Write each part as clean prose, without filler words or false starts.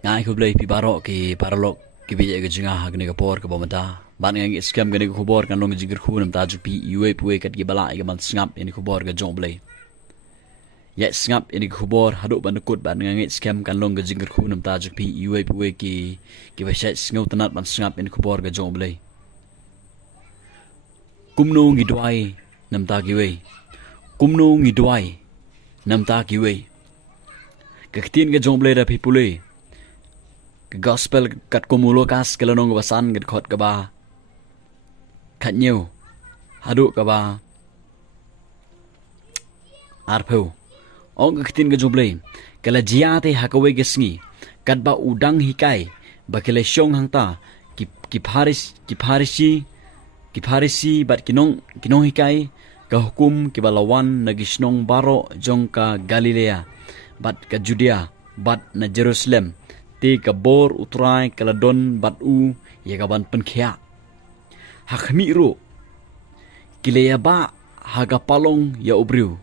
ngai ku blai pi barok ki paralok ki bi ga jinga ha gne ga por ka bomata ban ngai scam gne ku bor kan long jingir khu nam ta ju pi uwe puwe kat gi bala ga man sngap ini ku bor ga jong blai ya sngap ini ku bor hadu ban kut ban ngai scam kan long ga jingir khu nam ta ju pi uwe puwe ki ba shat sngo tanat ban sngap ini ku bor ga jong blai kumno ngi dwai nam ta gi we kumno ngi dwai nam ta gi we ka ktin ga jong blai ra pi pule cái gospel cắt kumulo kas kelanong basan ged khot ka ba khat nhiều hadu ka ba arpeu ong ka tin ga joble kala jia te hakawe gesngi kat ba udang hikai ba kele shong hangta ki pharisi bat kinong hikai ka hukum ki balawan nagisnong baro jong ka galilea bat ka judea bat na jerusalem ti kabor utrai kaladon batu ya gaban penkhia hakmi ro kileya ba haga palong ya ubriu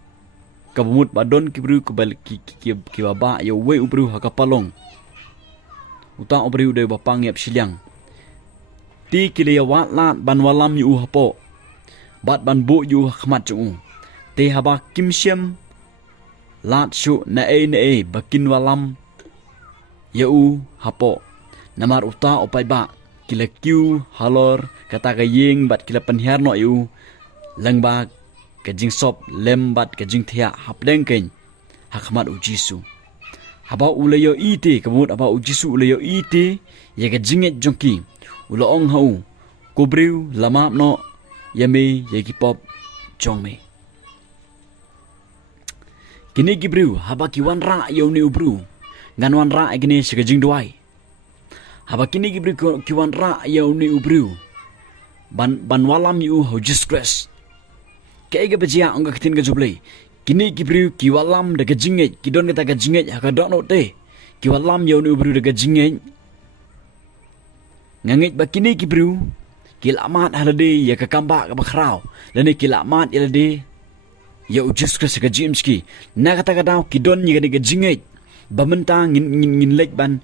kabumut badon kibru kubal ki baba ya we ubriu haga palong utang ubriu de bapang yap silyang ti kileya wa lat ban walam yu hapo bat ban bu yu khmat chu te haba kimshem lat shu na e bakin walam yau hapo namar uta opai ba kila kiu halor kata ka yeng bat kila penhiar no yu langba ka jing sop lem bat ka jing thia hapleng ken hakmat u jisu haba ulayo ite kamut aba u jisu ulayo ite ye ka jinget jongki ulo ong hau kubriu lama no yame ye ki pop jongme kini gibriu haba ki wan ra yo ni ubru ganwan ra igni sigajing duai haba kini gibri kiwan ra yau ni ubru ban walam yu ho disgrace ke ga bajia ong ga tin ga jublei kini gibri kiwalam de gajinge kidon ga gajinge ha don no te kiwalam yau ni ubru de gajinge ngangit ba kini gibri kilamat halade ya ka kamba ga bakrao lene kilamat ilade ya disgrace ga jimski na ga daw kidon ni ga gajinge bamenta ngin lek ban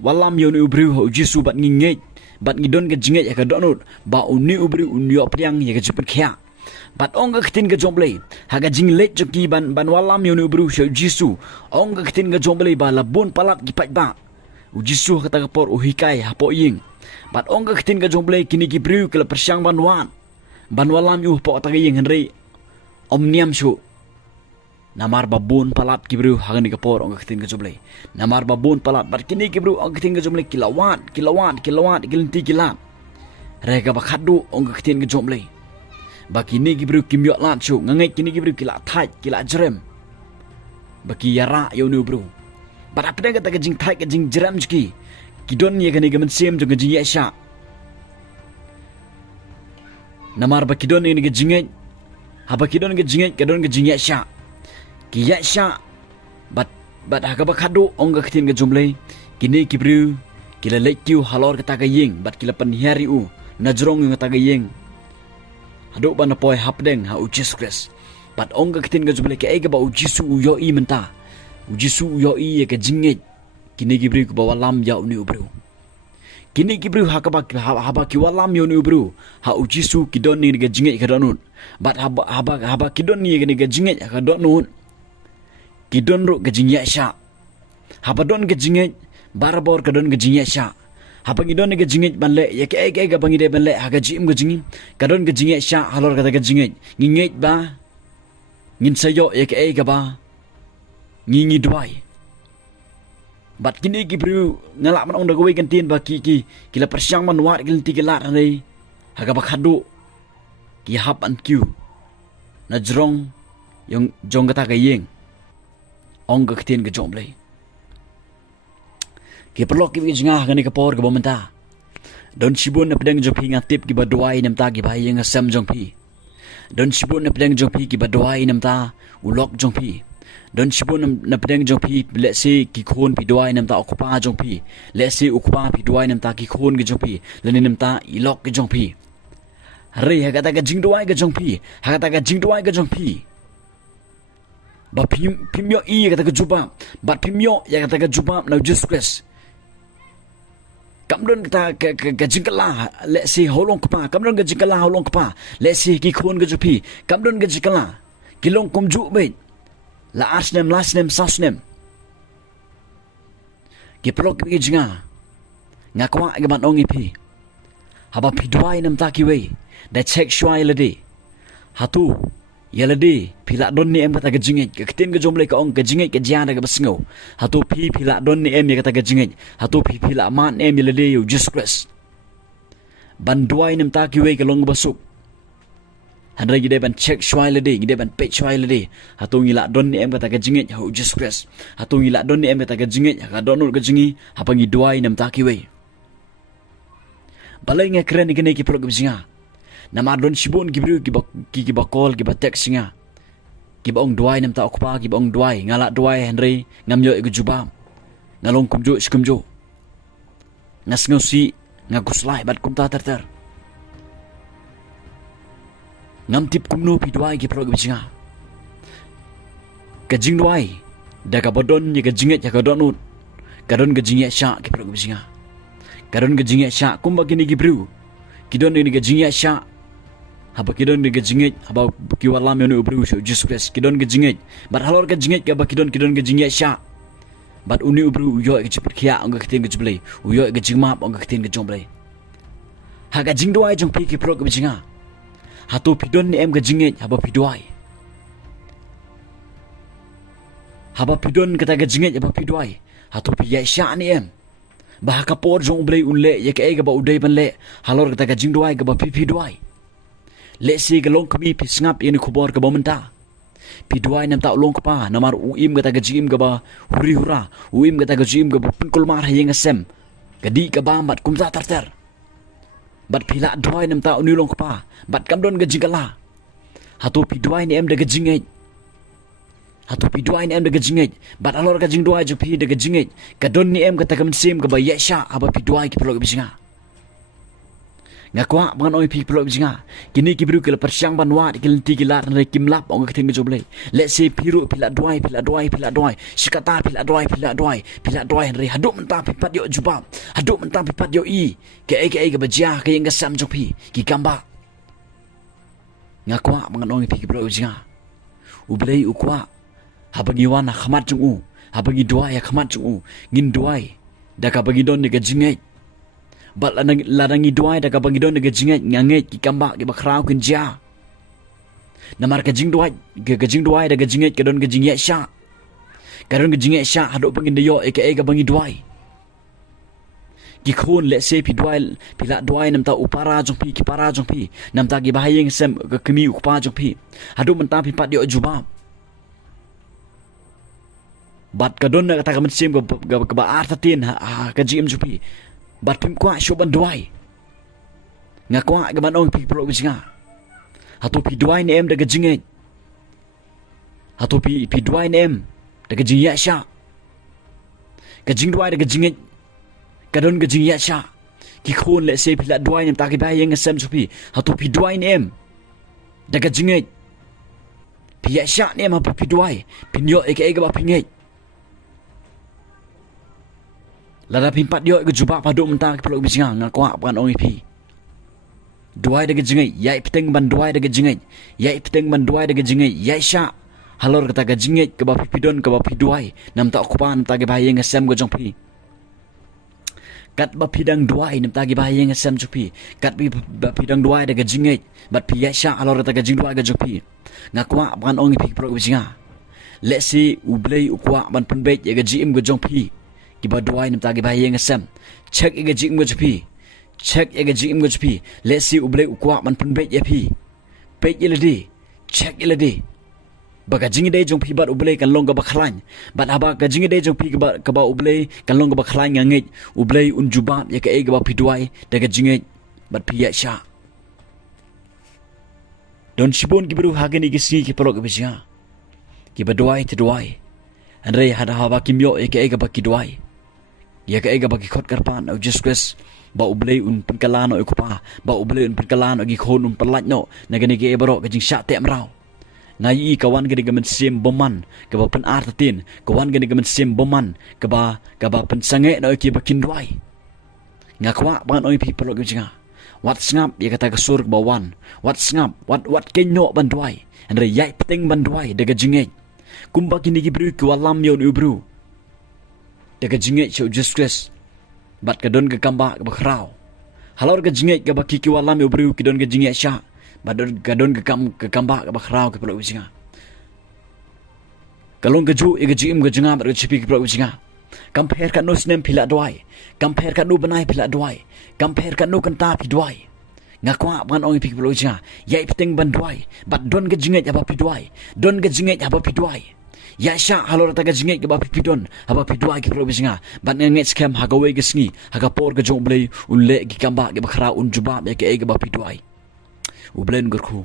walam yo ni ubri ho jisu bat nginget bat ngidon ga jinget ya ka donut ba uni ubri unyo priang ya ga jupet khia bat ong ga ktin ga jomble ha ga jing lek joki ban walam yo ni ubri ho jisu ong ga ktin ga jomble ba labun palat gi pat ba u jisu ka ta por u hikai ha po ying bat ong ga ktin ga jomble kini gi bri kala persyang ban walam yu po ta ga ying henry omniam shu namar babun palat kibru hagan ni kapor ong ktin ga joble namar babun palat bar kini kibru ong ktin ga joble kilawat gilinti kilat rega bakhadu ong ktin ga joble bakini kibru kimyo lat chu ngangai kini kibru kila thai kila jrem baki yara yo nu bru bar apne ga ta jing thai ga jing jrem jki kidon ye ga ni ga men sem jo ga jing yasha namar bakidon ni ga jinget habakidon ga jinget kadon ga jing yasha kiya sha bat ha ba khadu ong ga ktin ga jumle kini kibru kila lekyu halor ka ta ga yeng bat kila panhiari u najrong ng ta ga yeng hadu ban poi hapdeng ha ujis kres bat ong ga ktin ga jumle ke ga ba ujisu yo i menta ujisu yo i ga jinget kini kibru ko ba walam ya uni ubru kini kibru ha ka ba ki walam yo ni ubru ha ujisu kidon ni ga jinget ka donut bat haba kidon ni ga jinget ka donut kidon ro gajing yasha habadon gajing barabor kadon gajing yasha habang idon gajing banle ya ke ga bangide banle ha gajim gajing kadon gajing yasha halor kata gajing nginget ba ngin sayo ya ke ga ba ngingi duai bat kini gibru ngalak man ong dagwe gantin ba ki kila persyang man wat gilti gelat nei ha ga bakhadu ki hap an kyu najrong yung jong kata ga yeng ong ga ktin ga jomble ki perlo ki jinga ga ni ka por ga bomenta don sibun na pedang jopi nga tip ki badwai nam ta ki bai nga sam jong pi don sibun na pedang jopi ki badwai nam ta ulok jong pi don sibun na pedang jong pi le se ki khon pi dwai nam ta okupa jong pi le se okupa pi dwai nam ta ki khon ga jong pi le ni nam ta ilok ga jong pi re ha ga ta ga jing dwai ga jong pi ha ga ta ga jing dwai ga jong pi ba pimyo i kata ke jubam bat pimyo ya kata ke jubam na Jesus Christ kamdon kata ke jingkala let's say holong kapa kamdon ke jingkala holong kapa let's say ki khon ke jupi kamdon ke jingkala kilong komju be la arsnem lasnem sasnem ki prok ki jinga ngakwa ke ban ongi pi haba pi dwai nam takiwe da check shwai lade hatu yalade pila don ni em kata ke jingit ke tin ke jomle ka ong ke jingit ke jian ke basngo hatu pila don ni em ya kata ke jingit hatu pila man em yalade you Jesus Christ banduai nam takiwe ke long basuk handra gide ban check shwai lade gide ban pe shwai lade hatu ngila don ni em kata ke jingit you Jesus Christ hatu ngila don ni em kata ke jingit ka donul ke jingi hapangi duai nam takiwe balai nga keren ikene ki prok bijinga nama don shibon gibru ki bakol ki batek singa ki bong duai nam ta okpa ki bong duai ngala duai henry ngamyo ke jubam ngalong kumjo skumjo ngasngosi ngaguslai bat kumta terter ngam tip kumno pi duai ki prok bijinga kajing duai daga bodon ye kajinget ya kadonut kadon kajinget sha ki prok bijinga kadon kajinget sha kumba kini gibru kidon ni kajinget sha haba kidon ni gajingit haba kiwala me no ubru sho Jesus Christ kidon gajingit bat halor gajingit ka ba kidon gajingit sha bat uni ubru uyo ke chipit khia ong ke tin ke jble uyo ke jingma ong ke tin ke jomble ha gajing doai jong pi ki pro ke jinga hatu pidon ni em gajingit haba pidoi haba pidon kata gajingit haba pidoi hatu pi ya sha ni em ba ka por jong ble unle ye ke ga ba udai ban le halor kata gajing doai ga ba pidoi let's say galong kami pisngap ini kubor ke bomenta pidwai nam ta long kapa namar uim kata gajim ke ba huri hura uim kata gajim ke pinkul mar hayeng asem gadi ke ba mat kumta tarter bat pila dwai nam ta uni long kapa bat kamdon gajingala hatu pidwai ni em de gajinget hatu pidwai ni em de gajinget bat alor gajing dwai ju pi de gajinget kadon ni em kata kamsim ke ba yesha aba pidwai ki pro bijinga ngakwa bangan oi pi pro bijinga kini ki bru ke persyang banwa ki ti ki lar re kimlap ong ke ting joble let's say piru pila duai sikata pila duai re haduk mentang pipat yo jubam haduk mentang pipat yo i ke bajia ke yang gasam jopi ki kamba ngakwa bangan oi pi pro bijinga ublei ukwa habangi wana khamat jungu habangi duai ya khamat jungu ngin duai daka bagi don ni gajingai bat ladangi duai daga bangidon daga jinget nganget ki kamba ki bakrau kinja namar ka jing duai daga jinget kadon ka jingya sha kadon ka jingya sha hado bangin deyo aka ga bangi duai ki khon le se pi duai pila duai nam ta upara jong pi ki para jong pi nam ta ki bahayeng sem ka kemi upa jong pi hado menta pi pat yo juba bat kadon na kata ka mensim ka ba artatin ka jim jong pi bat pim kwa shoban duai ngakwa gaman ong pi pro bijinga hatu pi duai ni em daga jinget hatu pi duai ni em daga jingya sha ka jing duai daga jinget kadon ga jingya sha ki khon le se pila duai ni ta ki ba yeng sem chupi hatu pi duai ni em daga jinget pi ya sha ni em hatu pi duai pinyo eka ba pinget lada pimpat yo ke jubak padu mentang ke peluk bijinga ngakwa bukan ong pi duai daga jingai yai peteng ban duai daga jingai yai peteng ban duai daga jingai yai sha halor kata ga jingai ke ba pidon ke ba duai nam ta okupan ta ge bahayeng asam go jong pi kat ba pidang duai nam ta ge bahayeng asam jupi kat ba pidang duai daga jingai bat pi yai sha halor kata ga jing duai ga jupi ngakwa bukan ong pi peluk bijinga let's see ublei ukwa ban penbet ya ga jim go jong pi kiba duai nam ta ge bahayeng asam check ega jing go jupi check ega jing go jupi let's see ublei ukwa man penbet ya pi pet yeledi check yeledi baga jingi dai jong pi bat ublei kan long ga bakhlain bat aba ga jingi dai jong pi ka ba ublei kan long ga bakhlain ngangit ublei unjubat ya ka ega ba pi duai daga jingi bat pi ya sha don shibon gibru hageni gisi ki poro ga bijia ki ba duai te duai andre hada haba kimyo ya ka ega ba ki duai ya ka ega bagi khot karpan au Jesus Christ ba ublei un pengkalan o kupa ba ublei un pengkalan o gi khon un perlat no nagani ge baro ga jing sha te amrau ngai kawan gani gamen sim boman kaba pen artatin kawan gani gamen sim boman kaba pensange no ki bakin duai ngakwa ban oi people lo jinga wat ngap ya kata kesur bawan wat ngap wat kenyo ban duai andre yai peteng ban duai daga jinge kumba kini ki bru ki walam yon ubru daga jinge cho justres bat kadon ke kamba ke bakrau halor ke jinge ke baki ki walam ubru ki don ke jinge sha badon kadon ke kamba ke bakrau ke pulau jinga kalong ke ju e ke jim ke jinga ber ke chipi ke pulau jinga compare kan no snem pila doai compare kan no banai pila doai compare kan no kanta pi doai ngakwa ban oi pi pulau jinga yai peteng ban doai bat don ke jinge apa pi doai don ke jinge apa pi doai ya sha halor ta ke jinge ke ba pi don apa pi doai ke pulau jinga ban nget scam hagawe ke sngi hagapor ke jomble ulle ki kamba ke bakrau un juba ke ba pi doai ublen gorku